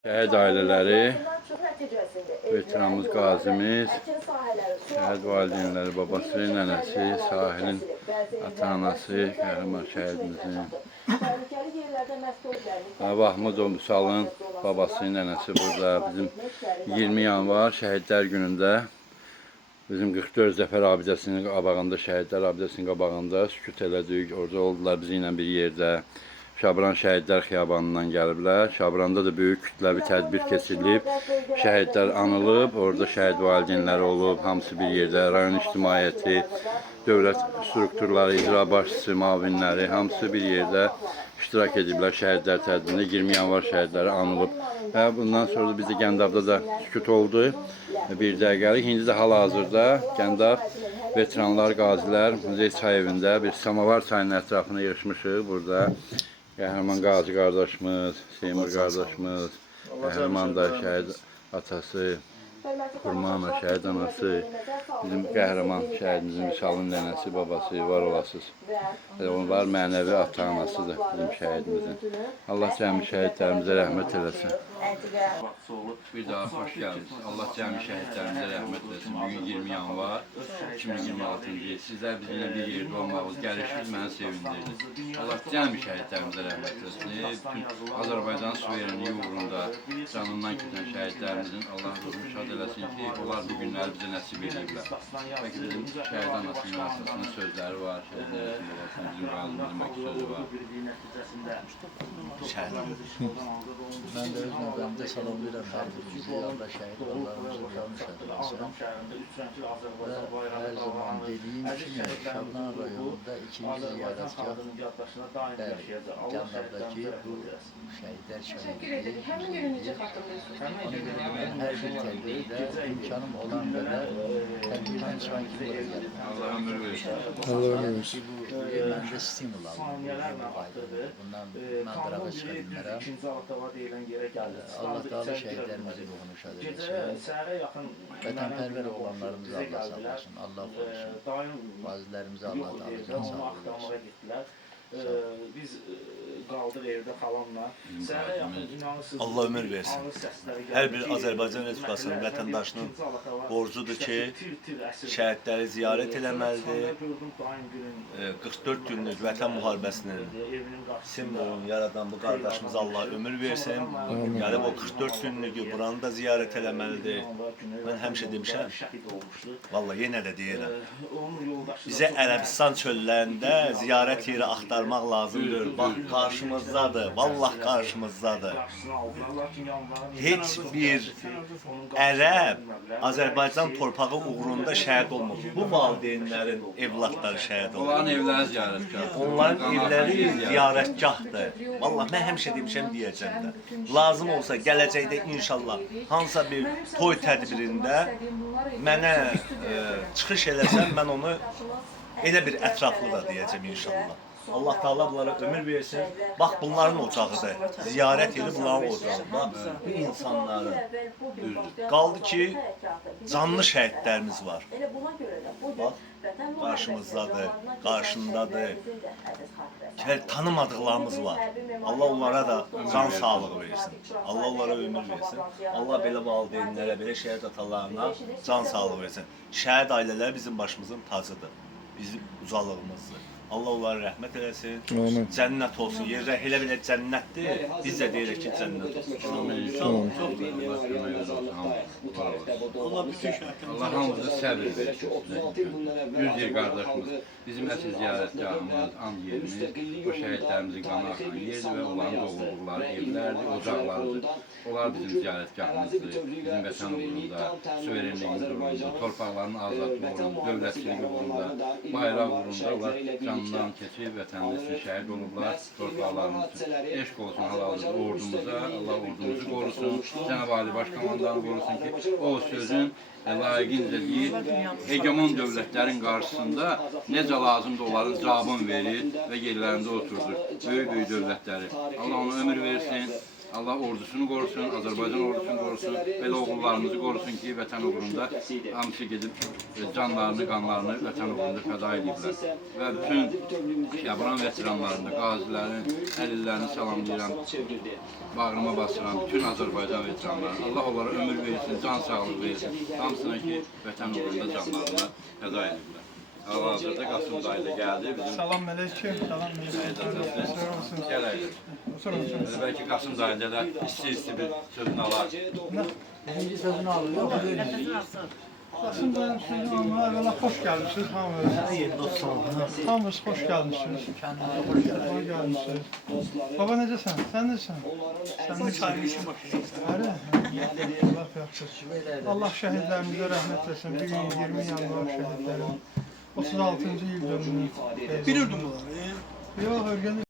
Şəhid ailələri, veteranımız, qazimiz, şəhid valideynləri, babası, nənəsi, Sahilin ata-anası, qəhrəman şəhidimizin. Vahmud Vüsalın babası, nənəsi burada. Bizim 20 yanvar şəhidlər günündə bizim 44 Zəfər abidəsinin qabağında, şəhidlər abidəsinin qabağında sükut elədik. Orada oldular bizi ilə bir yerdə. Şabran Şəhidlər Xiyabanından gəliblər. Şabranda da böyük kütləvi tədbir keçirilib. Şəhidlər anılıb, orada şəhid valideynləri olub, hamısı bir yerdə. Rayon ictimaiyyəti, dövlət strukturları, icra başçısı, müavinləri, hamısı bir yerdə iştirak ediblər şəhidlər tədbirində. 20 yanvar şəhidləri anılıb. Və bundan sonra da bizdə Gəndabda da sükut oldu. Bir dəqiqəlik. İndi də hal-hazırda Gəndab veteranlar, qazilər Muzey çay evində bir Samavar çayının ətrafına yığışmışıq burada. Qəhrəman qazi qardaşımız, Seymur qardaşımız, qəhrəman da şəhid atası, Kurmana şəhid anası, bizim qəhrəman şəhidimizin Vüsalın nənəsi, babası, var olasınız. Onlar mənəvi ata-anasıdır bizim şəhidimizin. Allah cəmi şəhidlərimizə rəhmət eləsin. Bir daha xoş gəldiniz. Allah cəmi şəhidlərimizə rəhmət eləsin. Bugün 20 yanvar 2026-cı il. Sizlər bizimlə bir yerdə olmağınız, gəlişiniz məni sevindirdi. Allah cəmi şəhidlərimizə rəhmət eləsin. Bütün Azərbaycan suverenliyi uğrunda canından keçən şəhidlərimizin Allah ruhunu şad eləsin ki, onlar bu günləri bizə nəsib ediblər. Bəlkə bizim şəhid anasının atasının sözləri var, şəhidlərimizin babasının, bizim qazimizin sözü var. Ben de öz növbəmdə salamlayıram hər birinizi, Allah şəhid olanlarımızın canı şəhid eləsin. Və hər zaman dediyim kimi, Şabran rayonunda ikinci ziyarətgah, Gəndabdakı bu şəhidlər şəhidliyi. Həmin günü necə xatırlayırsınız? Ona görə mən hər bir tədbirdə imkanım olan qədər tədbirdən çıxan kimi buraya gəlirəm. Allah ömür versin. Yəni ki, bu məndə stimul alır. Bundan mən qırağa çıxa bilmərəm. Allah Teala şəhidlərimizin ruhunu şad etsin. Vətənpərvər olanlarımızı Allah sağlasın, Allah qorusun. Qazilərimizə Allah Teala can sağlığı versin. Biz qaldıq evdə xalamla. Səhərə yaxın inanırsınız. Allah ömür versin. Hər bir Azərbaycan Respublikasının vətəndaşının borcudur ki, şəhidləri ziyarət eləməlidir. 44 günlük vətən müharibəsinin simvolunu yaradan bu qardaşımıza Allah ömür versin. Yəni o 44 günlük buranı da ziyarət eləməlidir. Mən həmişə demişəm, vallahi yenə də deyirəm. Bizə Ərəbistan çöllərində ziyarət yeri axtarmaq lazımdır. Bax, qarşımızdadır, vallah qarşımızdadır. Heç bir ərəb Azərbaycan torpağı uğrunda şəhid olmur. Bu valideynlərin evlatları şəhid olur. Onların evləri ziyarətgahdır. Onların evləri ziyarətgahdır. Vallah, mən həmişə demişəm, deyəcəm də. Lazım olsa gələcəkdə inşallah hansısa bir toy tədbirində mənə çıxış eləsəm, mən onu elə bir ətraflı da deyəcəm inşallah. Allah Teala bunlara ömür versin. Bax, bunların ocağıdır. Ziyarət yeri bunların ocağı. Bax, bu insanların qaldı ki, canlı şəhidlərimiz var. Bax, qarşımızdadır, qarşındadır. Tanımadıqlarımız var. Allah onlara da can sağlığı versin. Allah onlara ömür versin. Allah belə valideynlərə, belə şəhid atalarına can sağlığı versin. Şəhid ailələr bizim başımızın tacıdır. Bizim ucalığımızdır. Allah onlara rəhmət eləsin, cənnət olsun. Yerdə elə belə cənnətdir, biz də deyirik ki, cənnət olsun. Allah bütün şəhidlərimizə Allah hamımıza səbir versin. Düzdür qardaşımız, bizim əsl ziyarətgahımız, an yerimiz, o şəhidlərimizin qanı axan yerdir və onların doğulduqları evlərdir, ocaqlarıdır. Onlar bizim ziyarətgahımızdır. Bizim vətən uğrunda, suverenliyimiz uğrunda, torpaqların azadlığı uğrunda, dövlətçilik uğrunda, bayraq uğrunda onlar canından keçib vətənimiz üçün şəhid olublar, torpaqlarımız üçün. Eşq olsun hal-hazırda ordumuza, Allah ordumuzu qorusun, Cənab Ali Başkomandanı qorusun ki, o sözün layiqincə deyil, hegemon dövlətlərin qarşısında necə lazımdır onların cavabını verir və yerlərində oturdur. Böyük-böyük dövlətləri. Allah ona ömür versin. Allah ordusunu qorusun, Azərbaycan ordusunu qorusun, belə oğullarımızı qorusun ki, vətən uğrunda hamısı gedib canlarını, qanlarını vətən uğrunda fəda ediblər. Və bütün Şəbran veteranlarını, qazilərin, əlillərini salamlayıram, bağrıma basıram, bütün Azərbaycan veteranlarını. Allah onlara ömür versin, can sağlığı versin, hamısına ki, vətən uğrunda canlarını fəda ediblər. Hal-hazırda Qasım dayı da gəldi. Salam aleyküm. Salam aleyküm. Gələydir. Bəlkə Qasım dayında da isti bir sözünü alar. Birinci sözünü alır. Yok böyle. Qasım dayım sözünü almağa evvela xoş gəlmişsiniz hamınız. Hamınız xoş gəlmişsiniz. Kendinize hoş geldiniz. Xoş gəlmişsiniz. Baba necəsən? Sən necəsən? Sən necəsən? Həri? Allah yaxşı. Allah şəhidlərimizə rəhmət etsin. Bir gün 20 yanvar şəhidlərin 36-cı il dönümünü. Bilirdim bunları. Yox, örgənlik.